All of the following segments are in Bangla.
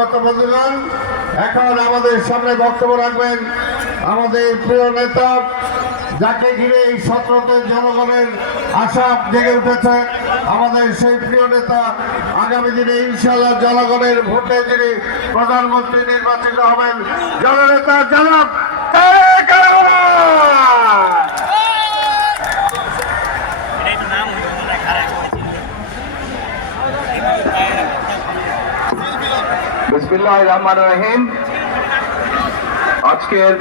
সমাবেত বন্ধুগণ, এখন আমাদের সামনে বক্তব্য রাখবেন আমাদের প্রিয় নেতা, যাকে ঘিরে এই সতেরোতে জনগণের আশা জেগে উঠেছে। আমাদের সেই প্রিয় নেতা আগামী দিনে ইনশাআল্লাহ জনগণের ভোটে যিনি প্রধানমন্ত্রী নির্বাচিত হবেন, জননেতা জনাব তারেক রহমান। বিসমিল্লাহির রহমানির রহিম। আজকের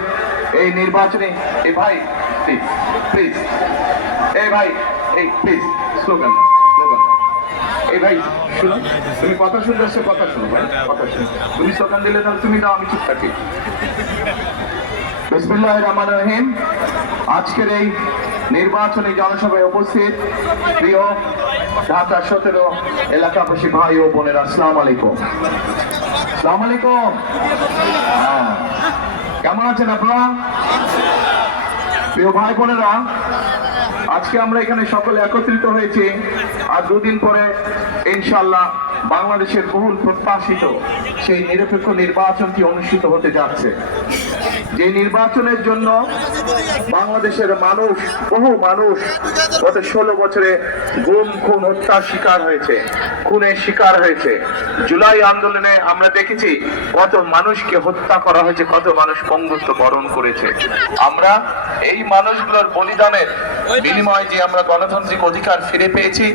এই নির্বাচনে এই ভাই প্লিজ এই ভাই এই প্লিজ স্লোগান এই ভাই শুনো, তুমি কথা শুনতে আসছো, কথা শুনো ভাই, কথা শুনো। তুমি স্লোগান দিলে তাহলে তুমি দাও, আমি চুপ থাকি। বিসমিল্লাহির রহমানির রহিম। আজকের এই নির্বাচনী জনসভায় উপস্থিত প্রিয় ঢাকা 17 এলাকাবাসী ভাই ও বোনেরা, আসসালামু আলাইকুম। আসসালামু আলাইকুম। কেমন আছেন আপনারা? প্রিয় ভাই বোনেরা, আজকে আমরা এখানে সকলে একত্রিত হয়েছি আর দুদিন পরে ইনশাআল্লাহ বাংলাদেশের বহুল প্রত্যাশিত সেই নিরপেক্ষ নির্বাচনটি অনুষ্ঠিত হতে যাচ্ছে। যে নির্বাচনের জন্য বাংলাদেশের মানুষ, বহু মানুষ গত 16 বছরে গুম খুন হত্যার শিকার হয়েছে, খুনের শিকার হয়েছে। জুলাই আন্দোলনে আমরা দেখেছি কত মানুষকে হত্যা করা হয়েছে, কত মানুষ পঙ্গুত্ব বরণ করেছে। আমরা এই মানুষগুলোর বলিদানের বিনিময়ে যে আমরা গণতান্ত্রিক অধিকার ফিরে পেয়েছি,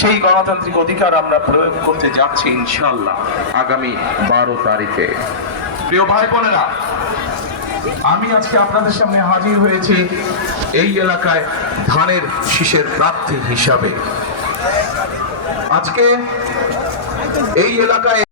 সেই গণতান্ত্রিক অধিকার আমরা প্রয়োগ করতে যাচ্ছি ইনশাআল্লাহ আগামী 12 তারিখে। প্রিয় ভাই বোনেরা, আমি আজকে আপনাদের সামনে হাজির হয়েছি এই এলাকায় ধানের শীষের প্রার্থী হিসাবে। আজকে এই এলাকায়